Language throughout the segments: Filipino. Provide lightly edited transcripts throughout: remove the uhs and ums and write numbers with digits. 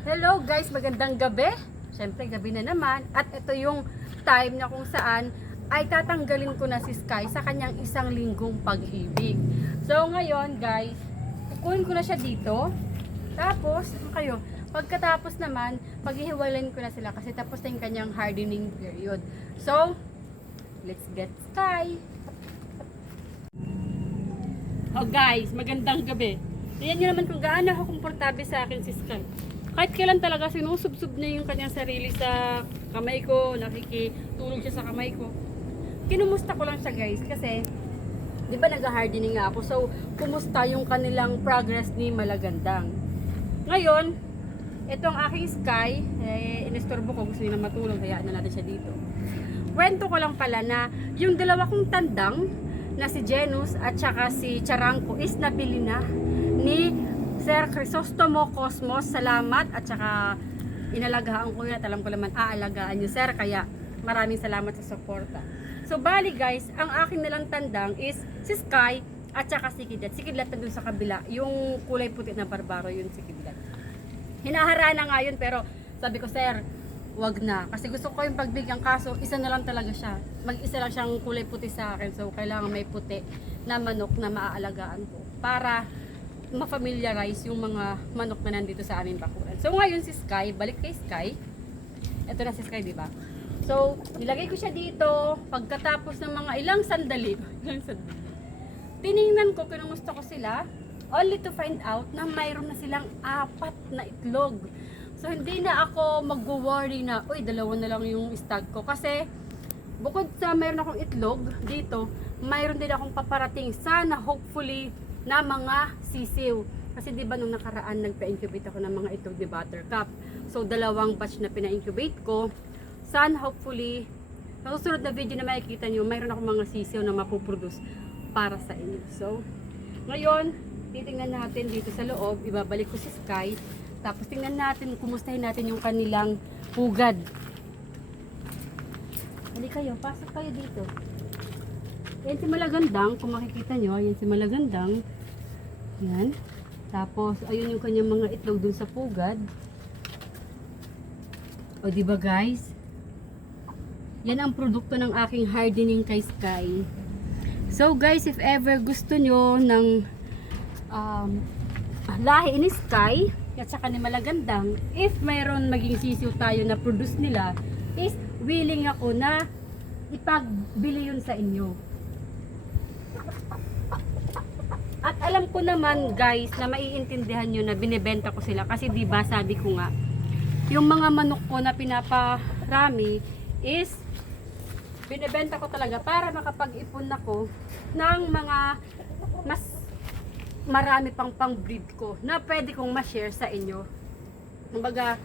Hello guys, magandang gabi. Siyempre gabi na naman at ito yung time na kung saan ay tatanggalin ko na si Sky sa kanyang isang linggong pag-ibig. So ngayon guys, kukunin ko na siya dito. Tapos, kayo, pagkatapos naman, paghihiwalayin ko na sila kasi tapos na yung kanyang hardening period. So, let's get Sky. Oh guys, magandang gabi. Tingnan nyo naman kung gaano ako komportable sa akin si Sky. Kahit kailan talaga sinusubsub niya yung kanyang sarili sa kamay ko, nakikitulog siya sa kamay ko. Kinumusta ko lang siya guys kasi di ba nag-hardening nga ako, so kumusta yung kanilang progress ni Malagandang. Ngayon, itong aking Sky, inestorbo ko, gusto niya matulog, hayaan na natin siya dito. Kwento ko lang pala na yung dalawa kong tandang na si Genus at saka si Charanco is nabili na ni Sir Crisostomo Cosmos. Salamat at saka inalagaan ko yan. Alam ko naman aalagaan nyo sir, kaya maraming salamat sa suporta. So bali guys, ang akin nalang tandang is si Sky at saka si Kidlat. Si Kidlat na dun sa kabila, yung kulay puti na barbaro, yun si Kidlat. Hinahara na nga yun, pero sabi ko sir, wag na. Kasi gusto ko yung pagbigyan, kaso isa na lang talaga siya. Mag-isa lang siyang kulay puti sa akin. So kailangan may puti na manok na maaalagaan ko para ma-familiarize yung mga manok na nandito sa aming bakuran. So ngayon si Sky, balik kay Sky. Ito na si Sky, di ba? So nilagay ko siya dito pagkatapos ng mga ilang sandali. Tiningnan ko, kinumusta ko sila, only to find out na mayroon na silang 4 na itlog. So hindi na ako mag-worry na, uy, 2 na lang yung stag ko. Kasi bukod sa mayroon akong itlog dito, mayroon din akong paparating. Sana hopefully na mga sisiw. Kasi di ba nung nakaraan nagpa-incubate ako ng mga itlog ni Buttercup. So 2 batch na pina-incubate ko. Sana hopefully sa susunod na video na makikita nyo, mayroon akong mga sisiw na mapuproduce para sa inyo. So ngayon, titingnan natin dito sa loob, ibabalik ko si Sky. Tapos tingnan natin, kumustahin natin yung kanilang pugad. Hali kayo, pasok kayo dito. Yan si Malagandang, kung makikita nyo, yan si Malagandang. Yan. Tapos, ayun yung kanyang mga itlog dun sa pugad. O diba guys? Yan ang produkto ng aking hardening kay Sky. So guys, if ever gusto nyo ng lahi ni Sky, at saka ni Malagandang, if mayroon maging sisiw tayo na produce nila, is willing ako na ipagbili yun sa inyo. At alam ko naman guys na maiintindihan nyo na binibenta ko sila kasi diba sabi ko nga yung mga manok ko na pinaparami is binibenta ko talaga para makapag-ipon ako ng mga mas marami pang pang-breed ko na pwede kong ma-share sa inyo. Kumbaga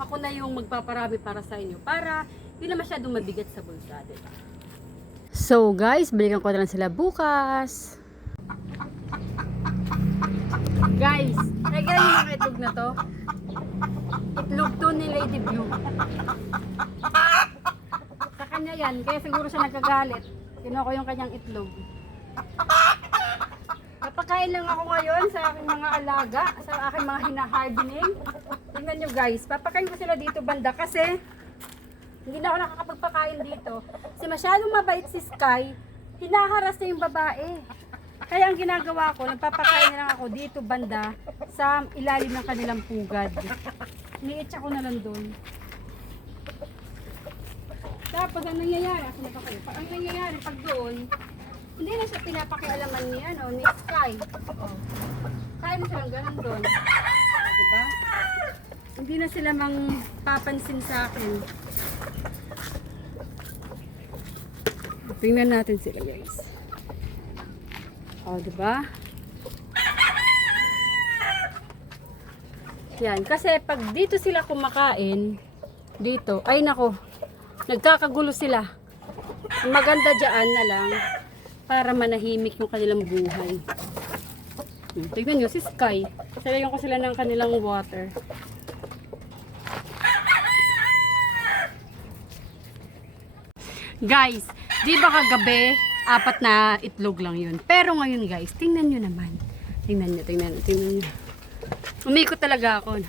ako na yung magpaparami para sa inyo para hindi na masyadong mabigat sa bulsa, diba? So guys, balikan ko na lang sila bukas. Guys, nakikita niyo yung itlog na to? Itlog to ni Lady Blue. Sa kanya yan, kaya siguro siya nagkagalit. Kinuha ko yung kanyang itlog. Papakain lang ako ngayon sa aking mga alaga, sa aking mga hinahardening. Tingnan nyo guys, papakain ko sila dito banda kasi hindi na ako nakakapagpakain dito. Kasi masyadong mabait si Sky, hinaharas na yung babae. Kaya ang ginagawa ko, nagpapakain na lang ako dito banda sa ilalim ng kanilang pugad. Niitsa ko na lang doon. Tapos ang nangyayari, ang nangyayari pag doon, hindi na siya pinapakialaman ni, ni Sky. Kaya mo silang ganun doon. Diba? Hindi na sila mang papansin sa akin. Tingnan natin sila guys. O, diba? Yan. Kasi pag dito sila kumakain, dito, ay nako, nagkakagulo sila. Maganda dyan na lang para manahimik yung kanilang buhay. Tignan nyo, si Sky. Salayan ko sila ng kanilang water. Guys, di ba kagabi, 4 na itlog lang yun. Pero ngayon guys, tingnan nyo naman. Tingnan nyo. Umikot talaga ako.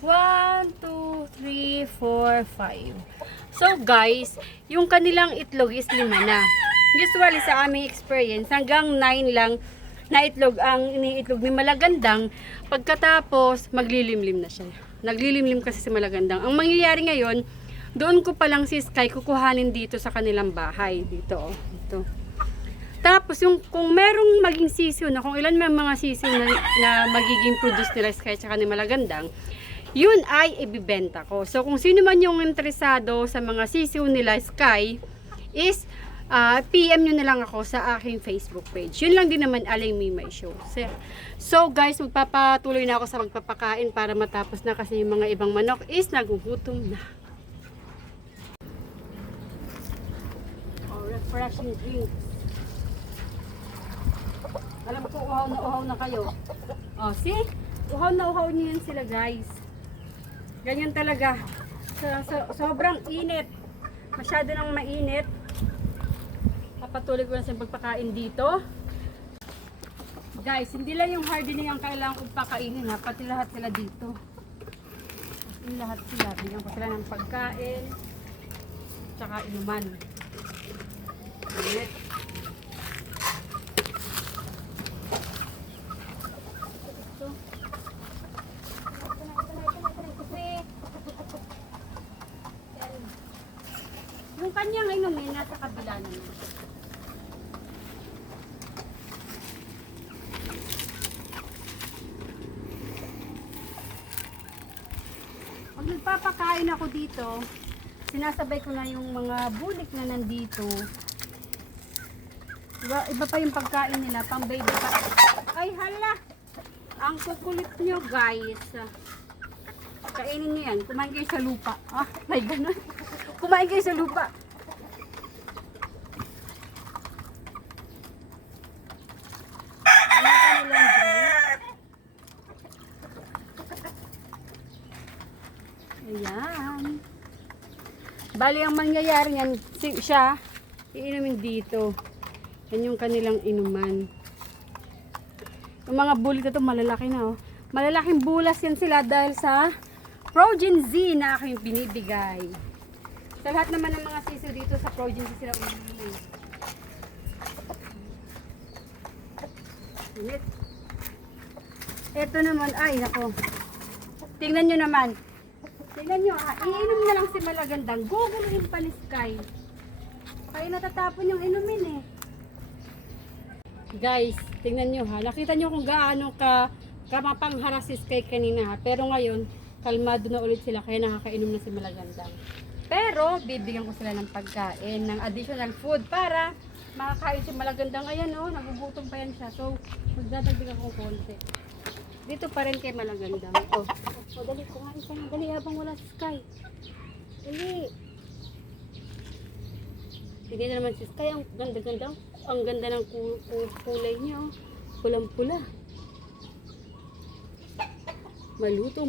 1, 2, 3, 4, 5. So guys, yung kanilang itlog is 5 na. Usually sa aming experience, hanggang 9 lang na itlog ang iniitlog ni Malagandang. Pagkatapos, maglilimlim na siya. Naglilimlim kasi si Malagandang. Ang mangyayari ngayon, doon ko pa lang si Sky kukuhanin dito sa kanilang bahay. Dito, oh. Dito. Tapos, kung merong maging sisiw na, kung ilan may mga sisiw na magiging produce nila Sky at ni Malagandang, yun ay ibibenta ko. So, kung sino man yung interesado sa mga sisiw nila Sky, is PM nyo na lang ako sa aking Facebook page. Yun lang din naman, Aling Mimay Show. So guys, magpapatuloy na ako sa magpapakain para matapos na kasi yung mga ibang manok is nagugutom na. Refreshing drinks. Alam ko, uhaw na kayo. See? Uhaw niyo yan sila, guys. Ganyan talaga. Sobrang init. Masyado nang mainit. Papatuloy ko na sa pagpakain dito. Guys, hindi lang yung hardening ang kailangan kong pakainin ha. Pati lahat sila dito. Pati lahat sila. Bigyan ko sila ng pagkain. Tsaka inuman. Init. Yung kanyang inumin nasa kabila naman. Pag nagpapakain ako dito, sinasabay ko na yung mga bulik na nandito. Iba pa yung pagkain nila, pang baby pa. Ay hala! Ang kukulit nyo guys. Kainin nyo yan, kumain kayo sa lupa. May ganun. Kumain kayo sa lupa. Ayan. Bali ang mangyayari yan, siya, iinumin dito. Yan yung kanilang inuman. Yung mga bulit na ito, malalaki na oh. Malalaking bulas yan sila dahil sa Progen Z na aking binibigay. Sa lahat naman ng mga siso dito sa Progen Z sila umili. Init. Ito naman, ay nako. Tingnan nyo naman. Tingnan nyo ha, iinom na lang si Malagandang. Guguluhin pa ni Sky. Kaya natatapon yung inumin eh. Guys, tingnan nyo ha. Nakita nyo kung gaano kamapangharas si Sky kanina ha. Pero ngayon, kalmado na ulit sila kaya nakakainom na si Malagandang. Pero, bibigyan ko sila ng pagkain, ng additional food para makakain si Malagandang. Ayan o, nagugutom pa yan siya. So, magdadagdag ako konti. Dito pa rin kay Malagandang. Dali, kumain ka na. Dali, habang wala si Sky. Dali. Tignan naman si Sky. Ang ganda-ganda. Ang ganda ng kulay niya. Pulang-pula. Maluto.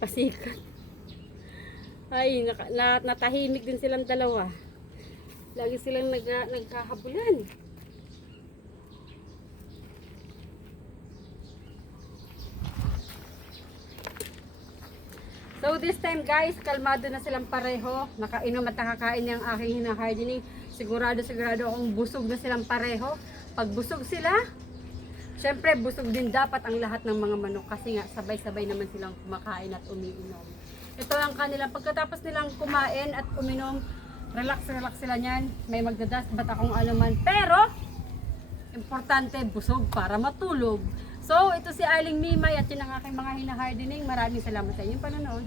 Pasikat. Ay, natahimik din silang dalawa. Lagi silang nagkahabulan. So this time guys, kalmado na silang pareho. Nakainom at nakakain yung aking hinahardening. Sigurado akong busog na silang pareho. Pag busog sila, syempre busog din dapat ang lahat ng mga manok. Kasi nga sabay-sabay naman silang kumakain at umiinom. Ito ang kanilang, pagkatapos nilang kumain at uminom, relax sila niyan. May magdadasbat akong anuman. Pero, importante busog para matulog. So, ito si Aling Mimay at yun ang aking mga hinahardening. Maraming salamat sa inyong panonood.